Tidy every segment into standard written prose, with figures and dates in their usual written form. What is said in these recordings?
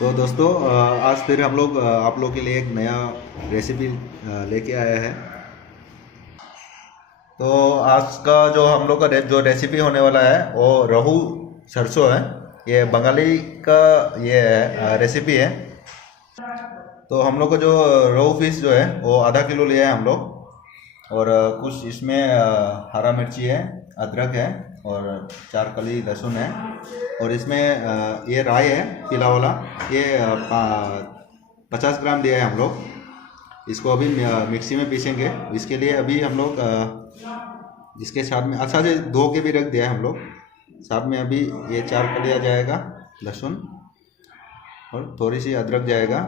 तो दोस्तों आज फिर हम लोग आप लोग के लिए एक नया रेसिपी लेके आया है। तो आज का जो हम लोग का जो रेसिपी होने वाला है वो रोहू सरसों है। ये बंगाली का ये रेसिपी है। तो हम लोग को जो रोहू फिश जो है वो आधा किलो लिया है हम लोग। और कुछ इसमें हरा मिर्ची है, अदरक है और 4 कली लहसुन है। और इसमें ये राई है पीला वाला। ये 50 ग्राम दिया है हम लोग। इसको अभी मिक्सी में पीसेंगे। इसके लिए अभी हम लोग इसके साथ में अच्छा से धो के भी रख दिया है हम लोग। साथ में अभी ये 4 कलियाँ जाएगा लहसुन और थोड़ी सी अदरक जाएगा।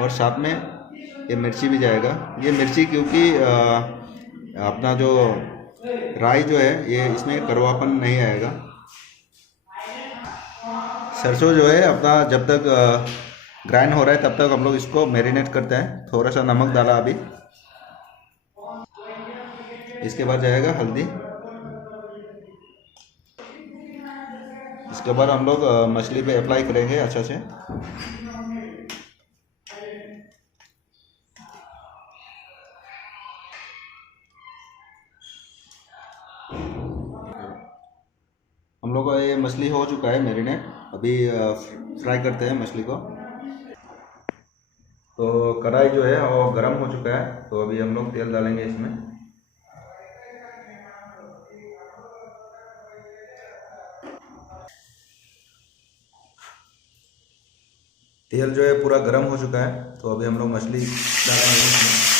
और साथ में ये मिर्ची भी जाएगा। ये मिर्ची क्योंकि अपना जो राई जो है ये इसमें कड़वापन नहीं आएगा। सरसों जो है अपना जब तक ग्राइंड हो रहा है तब तक हम लोग इसको मैरिनेट करते हैं। थोड़ा सा नमक डाला अभी। इसके बाद जाएगा हल्दी। इसके बाद हम लोग मछली पे अप्लाई करेंगे अच्छा से। हम लोग का ये मछली हो चुका है मैरिनेट। अभी फ्राई करते हैं मछली को। तो कढ़ाई जो है वो गर्म हो चुका है। तो अभी हम लोग तेल डालेंगे इसमें। तेल जो है पूरा गर्म हो चुका है। तो अभी हम लोग मछली डालेंगे इसमें।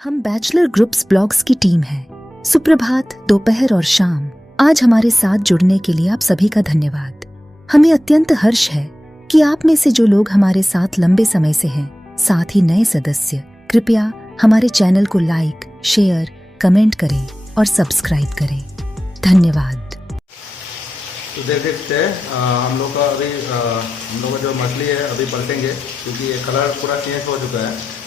हम बैचलर ग्रुप्स ब्लॉग्स की टीम है। सुप्रभात, दोपहर और शाम। आज हमारे साथ जुड़ने के लिए आप सभी का धन्यवाद। हमें अत्यंत हर्ष है कि आप में से जो लोग हमारे साथ लंबे समय से हैं, साथ ही नए सदस्य, कृपया हमारे चैनल को लाइक, शेयर, कमेंट करें और सब्सक्राइब करें। धन्यवाद। तो देख सकते हैं हम लोग का अभी हम लोग का जो मछली है अभी पलटेंगे क्योंकि ये कलर पूरा चेंज हो चुका है।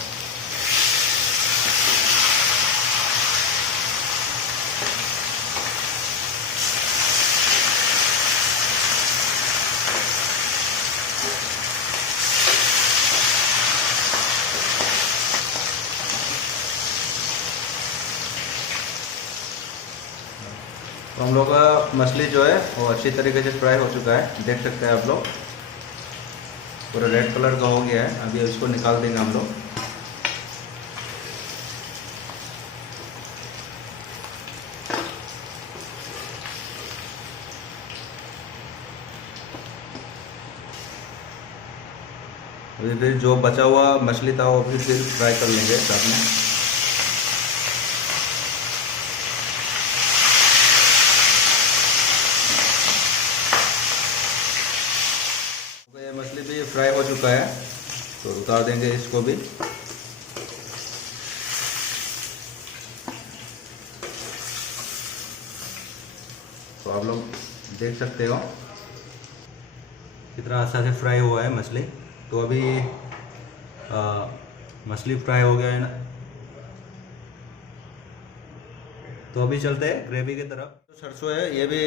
तो हम लोग का मछली जो है वो अच्छी तरीके से फ्राई हो चुका है। देख सकते हैं आप लोग पूरा रेड कलर का हो गया है। अभी इसको निकाल देंगे हम लोग। अभी फिर जो बचा हुआ मछली था वो भी फिर फ्राई कर लेंगे साथ में। ये मछली भी फ्राई हो चुका है तो उतार देंगे इसको भी। तो आप लोग देख सकते हो कितना अच्छा से फ्राई हुआ है मछली। तो अभी मछली फ्राई हो गया है ना। तो अभी चलते हैं ग्रेवी की तरफ। जो सरसों है ये भी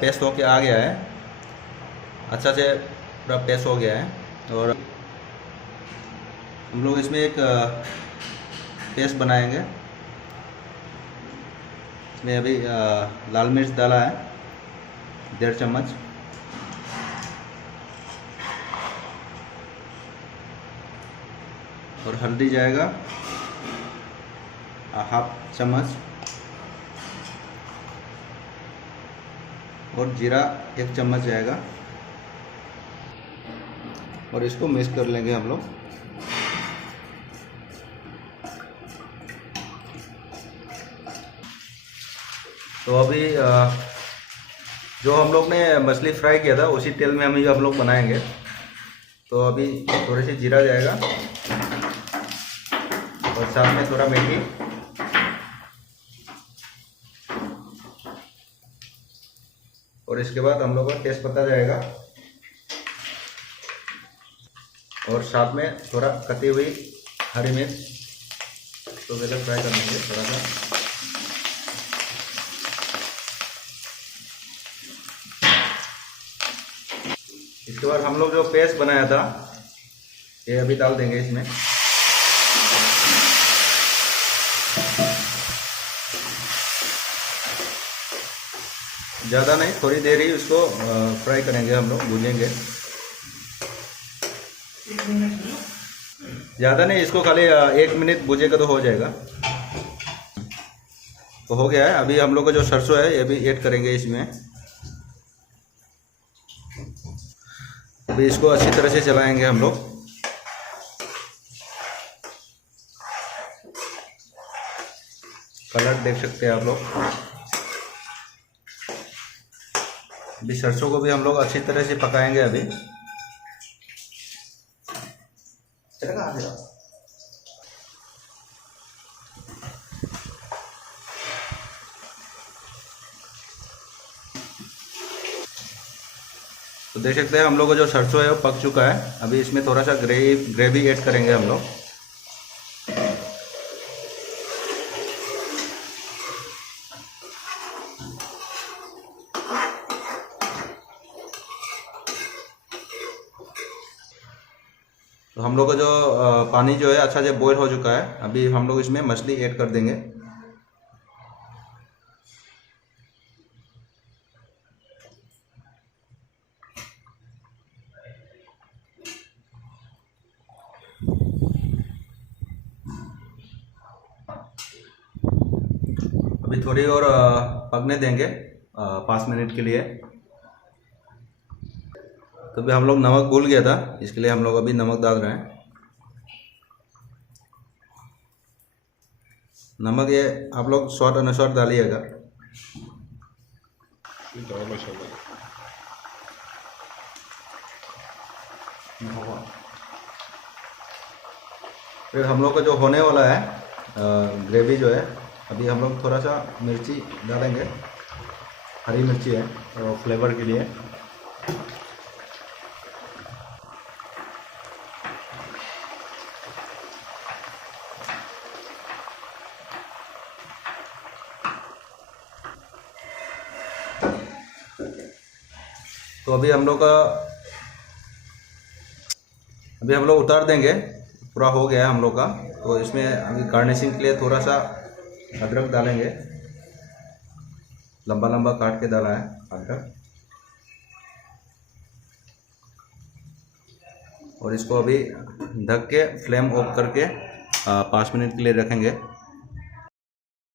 पेस्ट होके आ गया है। अच्छा से पूरा पेस्ट हो गया है। और हम लोग इसमें एक पेस्ट बनाएंगे। इसमें अभी लाल मिर्च डाला है 1.5 चम्मच। और हल्दी जाएगा 1/2 चम्मच। और जीरा 1 चम्मच जाएगा। और इसको मिक्स कर लेंगे हम लोग। तो अभी जो हम लोग ने मछली फ्राई किया था उसी तेल में हम लोग बनाएंगे। तो अभी थोड़ी सी जीरा जाएगा और साथ में थोड़ा मेथी। और इसके बाद हम लोग का तेज पत्ता जाएगा। और साथ में थोड़ा कटी हुई हरी मिर्च तो पहले फ्राई कर लेंगे थोड़ा सा। इसके बाद हम लोग जो पेस्ट बनाया था ये अभी डाल देंगे इसमें। ज़्यादा नहीं, थोड़ी देर ही उसको फ्राई करेंगे हम लोग, भूनेंगे। ज़्यादा नहीं, इसको खाली 1 मिनट भूनेगा तो हो जाएगा। तो हो गया है। अभी हम लोग का जो सरसों है ये भी ऐड करेंगे इसमें। अभी इसको अच्छी तरह से चलाएंगे हम लोग। कलर देख सकते हैं आप लोग। अभी सरसों को भी हम लोग अच्छी तरह से पकाएंगे अभी। तो देख सकते हैं हम लोग का जो सरसों है वो पक चुका है। अभी इसमें थोड़ा सा ग्रेवी ऐड करेंगे हम लोग। तो हम लोग का जो पानी जो है अच्छा से बॉईल हो चुका है। अभी हम लोग इसमें मछली ऐड कर देंगे। अभी थोड़ी और पकने देंगे 5 मिनट के लिए। तो अभी हम लोग नमक भूल गया था, इसके लिए हम लोग अभी नमक डाल रहे हैं। नमक ये आप लोग स्वाद अनुसार डालिएगा। फिर हम लोग का जो होने वाला है ग्रेवी जो है, अभी हम लोग थोड़ा सा मिर्ची डालेंगे, हरी मिर्ची है और फ्लेवर के लिए। तो अभी हम लोग उतार देंगे। पूरा हो गया है हम लोग का। तो इसमें अभी गार्निशिंग के लिए थोड़ा सा अदरक डालेंगे, लंबा लंबा काट के डाला है अदरक। और इसको अभी ढक के फ्लेम ऑफ करके 5 मिनट के लिए रखेंगे।